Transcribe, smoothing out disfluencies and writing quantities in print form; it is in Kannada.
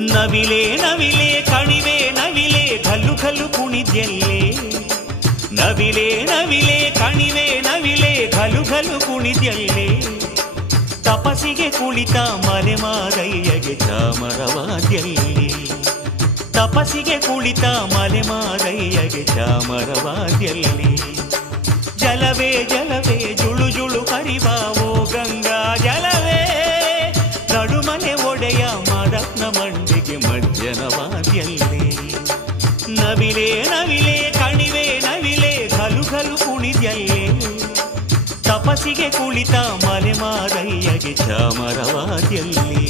ನವಿಲೆ ನವಿಲೆ ಕಣಿವೆ ನವಿಲೆ ಘಲ್ಲು ಘಲ್ಲು ಕುಣಿದ್ಯಲ್ಲೇ ನವಿಲೆ ನವಿಲೆ ಕಣಿವೆ ನವಿಲೆ ಘಲು ಘಲು ಕುಣಿದ್ಯಲ್ಲೇ ತಪಸಿಗೆ ಕುಳಿತ ಮಲೆಮಾದಯ್ಯಗೆ ಚಾಮರವಾದ್ಯಲ್ಲಿ ತಪಸಿಗೆ ಕುಳಿತ ಮಲೆಮಾದಯ್ಯಗೆ ಚಾಮರವಾದ್ಯಲ್ಲಿ ಜಲವೇ ಜಲವೇ ಜುಳು ಜುಳು ಹರಿವಾವೋ ಗಂಗಾ ಜಲವೇ ನಡುಮನೆ ಒಡೆಯ ಮಾದಪ್ಪನ ಮಂಡಿಗೆ ಮಜ್ಜನವಾದ್ಯಲ್ಲಿ ನವಿಲೆ ನವಿಲೆ ಕಣಿವೆ ನವಿಲೆ ಘಲು ಘಲು ಕುಣಿದ್ಯಲ್ಲೇ ತಪಸಿಗೆ ಕುಳಿತ ಮಲೆಮಾದಯ್ಯಗೆ ಚಾಮರವಾದ್ಯಲ್ಲಿ